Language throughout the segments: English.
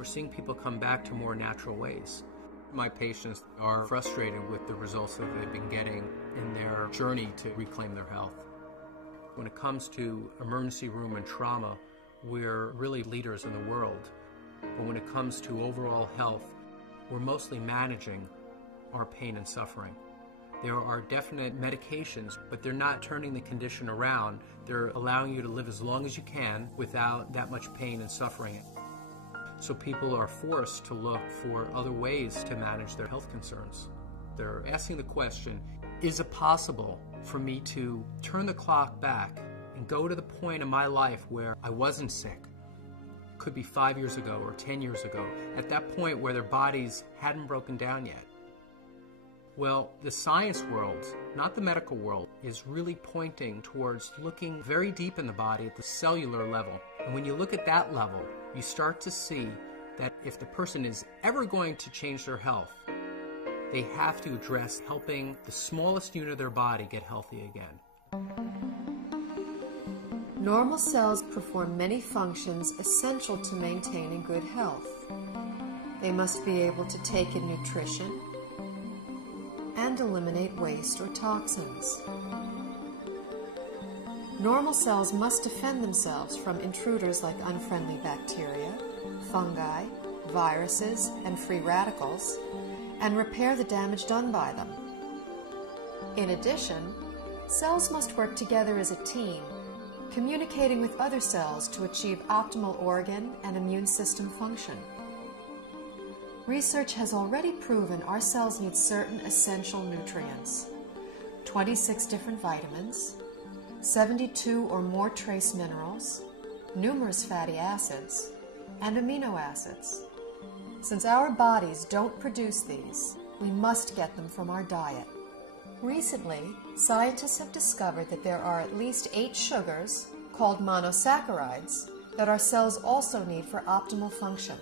We're seeing people come back to more natural ways. My patients are frustrated with the results that they've been getting in their journey to reclaim their health. When it comes to emergency room and trauma, we're really leaders in the world. But when it comes to overall health, we're mostly managing our pain and suffering. There are definite medications, but they're not turning the condition around. They're allowing you to live as long as you can without that much pain and suffering. So people are forced to look for other ways to manage their health concerns. They're asking the question, is it possible for me to turn the clock back and go to the point in my life where I wasn't sick? Could be 5 years ago or 10 years ago, at that point where their bodies hadn't broken down yet. Well, the science world, not the medical world, is really pointing towards looking very deep in the body at the cellular level. And when you look at that level, you start to see that if the person is ever going to change their health, they have to address helping the smallest unit of their body get healthy again. Normal cells perform many functions essential to maintaining good health. They must be able to take in nutrition and eliminate waste or toxins. Normal cells must defend themselves from intruders like unfriendly bacteria, fungi, viruses, and free radicals, and repair the damage done by them. In addition, cells must work together as a team, communicating with other cells to achieve optimal organ and immune system function. Research has already proven our cells need certain essential nutrients, 26 different vitamins, 72 or more trace minerals, numerous fatty acids, and amino acids. Since our bodies don't produce these, we must get them from our diet. Recently, scientists have discovered that there are at least 8 sugars, called monosaccharides, that our cells also need for optimal function.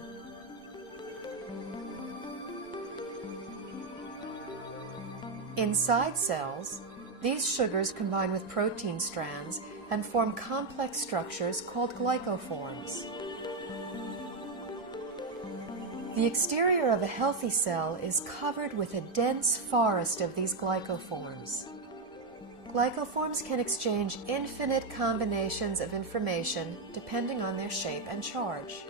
Inside cells, these sugars combine with protein strands and form complex structures called glycoforms. The exterior of a healthy cell is covered with a dense forest of these glycoforms. Glycoforms can exchange infinite combinations of information depending on their shape and charge.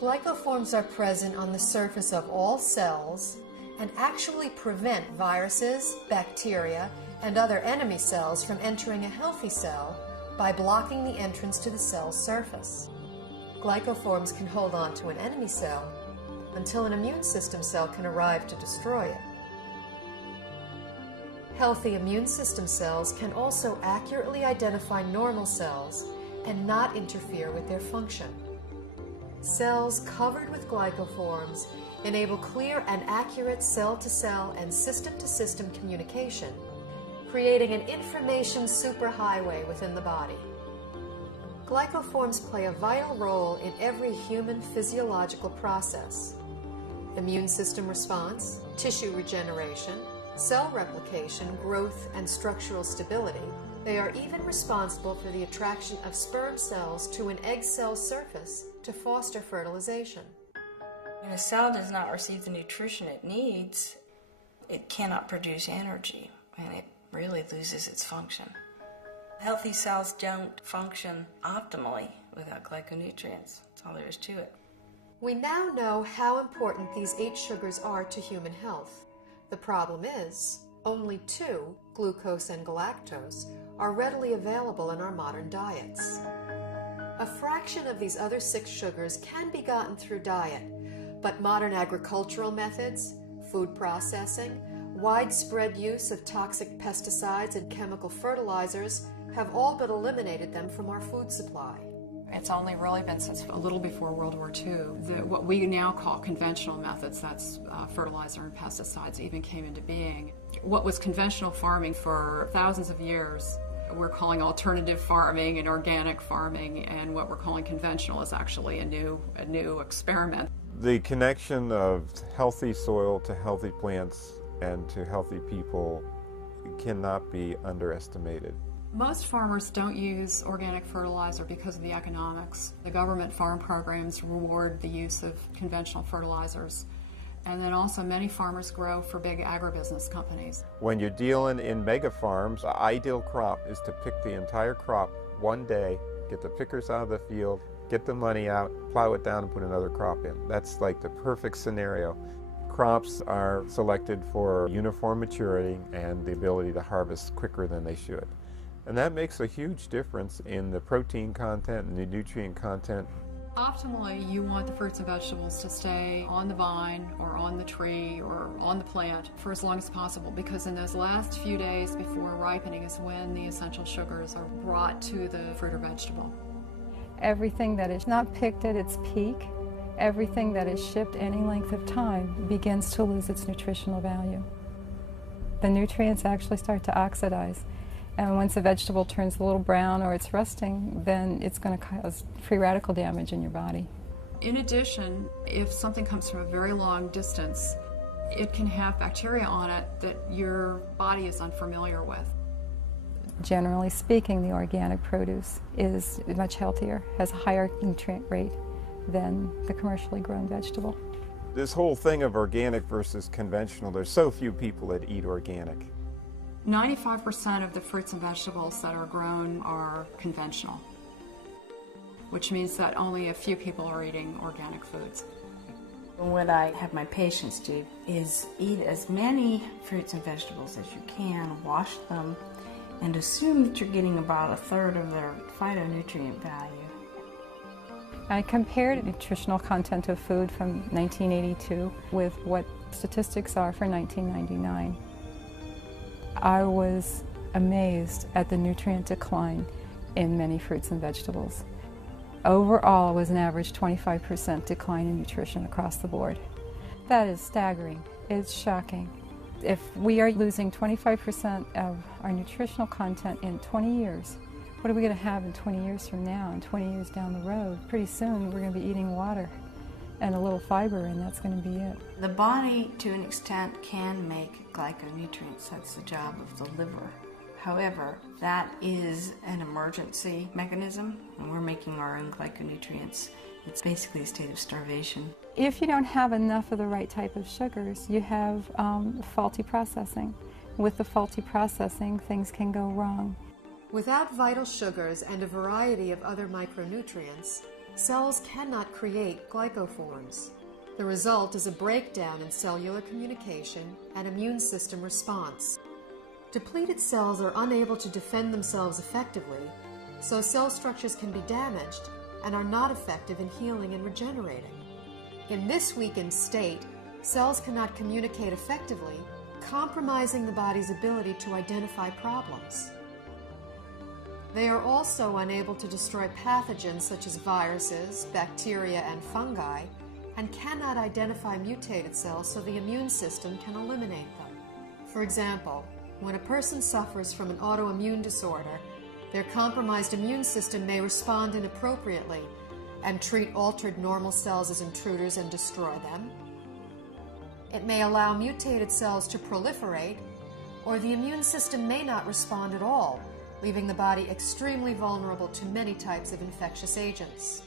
Glycoforms are present on the surface of all cells and actually prevent viruses, bacteria, and other enemy cells from entering a healthy cell by blocking the entrance to the cell's surface. Glycoforms can hold on to an enemy cell until an immune system cell can arrive to destroy it. Healthy immune system cells can also accurately identify normal cells and not interfere with their function. Cells covered with glycoforms enable clear and accurate cell-to-cell and system-to-system communication, creating an information superhighway within the body. Glycoforms play a vital role in every human physiological process: immune system response, tissue regeneration, cell replication, growth, and structural stability. They are even responsible for the attraction of sperm cells to an egg cell surface to foster fertilization. When a cell does not receive the nutrition it needs, it cannot produce energy, and it really loses its function. Healthy cells don't function optimally without glyconutrients. That's all there is to it. We now know how important these 8 sugars are to human health. The problem is, only 2, glucose and galactose, are readily available in our modern diets. A fraction of these other 6 sugars can be gotten through diet, but modern agricultural methods, food processing, widespread use of toxic pesticides and chemical fertilizers have all but eliminated them from our food supply. It's only really been since a little before World War II that what we now call conventional methods, that's fertilizer and pesticides, even came into being. What was conventional farming for thousands of years, we're calling alternative farming and organic farming, and what we're calling conventional is actually a new experiment. The connection of healthy soil to healthy plants and to healthy people cannot be underestimated. Most farmers don't use organic fertilizer because of the economics. The government farm programs reward the use of conventional fertilizers. And then also many farmers grow for big agribusiness companies. When you're dealing in mega farms, the ideal crop is to pick the entire crop one day, get the pickers out of the field, get the money out, plow it down and put another crop in. That's like the perfect scenario. Crops are selected for uniform maturity and the ability to harvest quicker than they should. And that makes a huge difference in the protein content and the nutrient content. Optimally, you want the fruits and vegetables to stay on the vine or on the tree or on the plant for as long as possible, because in those last few days before ripening is when the essential sugars are brought to the fruit or vegetable. Everything that is not picked at its peak, everything that is shipped any length of time begins to lose its nutritional value. The nutrients actually start to oxidize. And once a vegetable turns a little brown or it's rusting, then it's going to cause free radical damage in your body. In addition, if something comes from a very long distance, it can have bacteria on it that your body is unfamiliar with. Generally speaking, the organic produce is much healthier, has a higher nutrient rate than the commercially grown vegetable. This whole thing of organic versus conventional, there's so few people that eat organic. 95% of the fruits and vegetables that are grown are conventional, which means that only a few people are eating organic foods. What I have my patients do is eat as many fruits and vegetables as you can, wash them, and assume that you're getting about a third of their phytonutrient value. I compared nutritional content of food from 1982 with what statistics are for 1999. I was amazed at the nutrient decline in many fruits and vegetables. Overall, it was an average 25% decline in nutrition across the board. That is staggering. It's shocking. If we are losing 25% of our nutritional content in 20 years, what are we going to have in 20 years from now and 20 years down the road? Pretty soon we're going to be eating water and a little fiber, and that's going to be it. The body, to an extent, can make glyconutrients. That's the job of the liver. However, that is an emergency mechanism, and we're making our own glyconutrients. It's basically a state of starvation. If you don't have enough of the right type of sugars, you have faulty processing. With the faulty processing, things can go wrong. Without vital sugars and a variety of other micronutrients, cells cannot create glycoforms. The result is a breakdown in cellular communication and immune system response. Depleted cells are unable to defend themselves effectively, so cell structures can be damaged and are not effective in healing and regenerating. In this weakened state, cells cannot communicate effectively, compromising the body's ability to identify problems. They are also unable to destroy pathogens such as viruses, bacteria, and fungi, and cannot identify mutated cells so the immune system can eliminate them. For example, when a person suffers from an autoimmune disorder, their compromised immune system may respond inappropriately and treat altered normal cells as intruders and destroy them. It may allow mutated cells to proliferate, or the immune system may not respond at all, leaving the body extremely vulnerable to many types of infectious agents.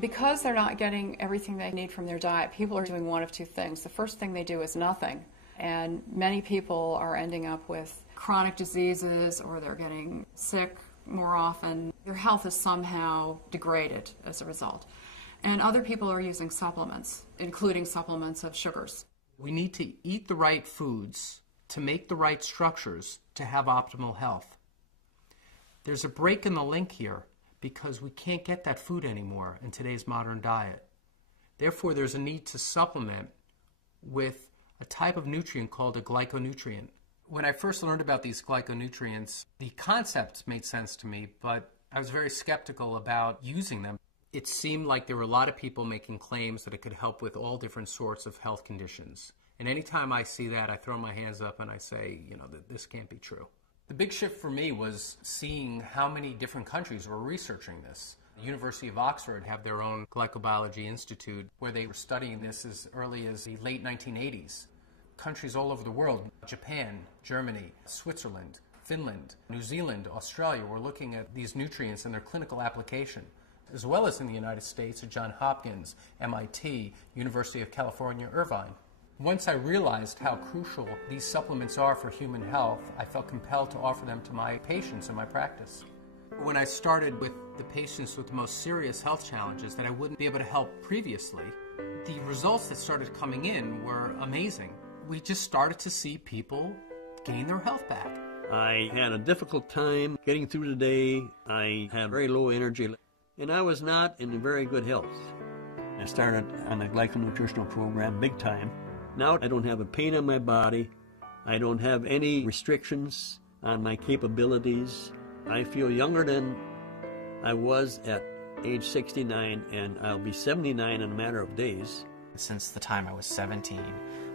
Because they're not getting everything they need from their diet, people are doing one of two things. The first thing they do is nothing, and many people are ending up with chronic diseases, or they're getting sick more often. Their health is somehow degraded as a result. And other people are using supplements, including supplements of sugars. We need to eat the right foods to make the right structures to have optimal health. There's a break in the link here because we can't get that food anymore in today's modern diet. Therefore, there's a need to supplement with a type of nutrient called a glyconutrient. When I first learned about these glyconutrients, the concepts made sense to me, but I was very skeptical about using them. It seemed like there were a lot of people making claims that it could help with all different sorts of health conditions. And anytime I see that, I throw my hands up and I say, this can't be true. The big shift for me was seeing how many different countries were researching this. The University of Oxford have their own Glycobiology Institute where they were studying this as early as the late 1980s. Countries all over the world, Japan, Germany, Switzerland, Finland, New Zealand, Australia were looking at these nutrients and their clinical application, as well as in the United States at Johns Hopkins, MIT, University of California, Irvine. Once I realized how crucial these supplements are for human health, I felt compelled to offer them to my patients in my practice. When I started with the patients with the most serious health challenges that I wouldn't be able to help previously, the results that started coming in were amazing. We just started to see people gain their health back. I had a difficult time getting through the day. I had very low energy, and I was not in very good health. I started on a glyconutritional program big time. Now I don't have a pain in my body. I don't have any restrictions on my capabilities. I feel younger than I was at age 69, and I'll be 79 in a matter of days. Since the time I was 17,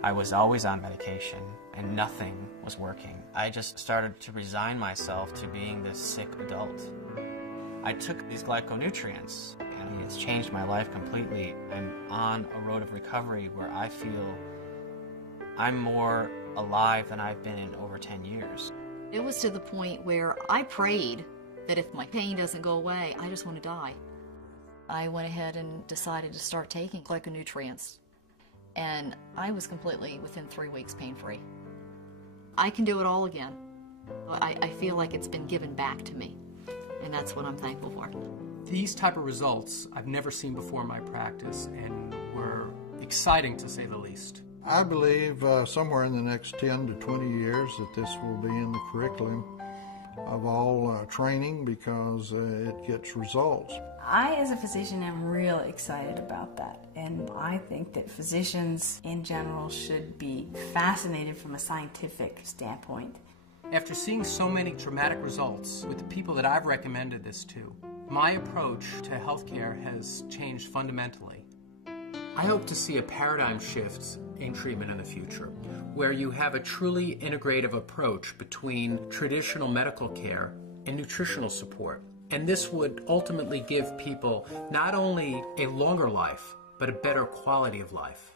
I was always on medication, and nothing was working. I just started to resign myself to being this sick adult. I took these glyconutrients, and it's changed my life completely. I'm on a road of recovery where I feel I'm more alive than I've been in over 10 years. It was to the point where I prayed that if my pain doesn't go away, I just want to die. I went ahead and decided to start taking glyconutrients, and I was completely, within 3 weeks, pain-free. I can do it all again. I feel like it's been given back to me, and that's what I'm thankful for. These type of results I've never seen before in my practice and were exciting to say the least. I believe somewhere in the next 10 to 20 years that this will be in the curriculum of all training because it gets results. I, as a physician, am real excited about that. And I think that physicians in general should be fascinated from a scientific standpoint. After seeing so many dramatic results with the people that I've recommended this to, my approach to healthcare has changed fundamentally. I hope to see a paradigm shift in treatment in the future, where you have a truly integrative approach between traditional medical care and nutritional support. And this would ultimately give people not only a longer life, but a better quality of life.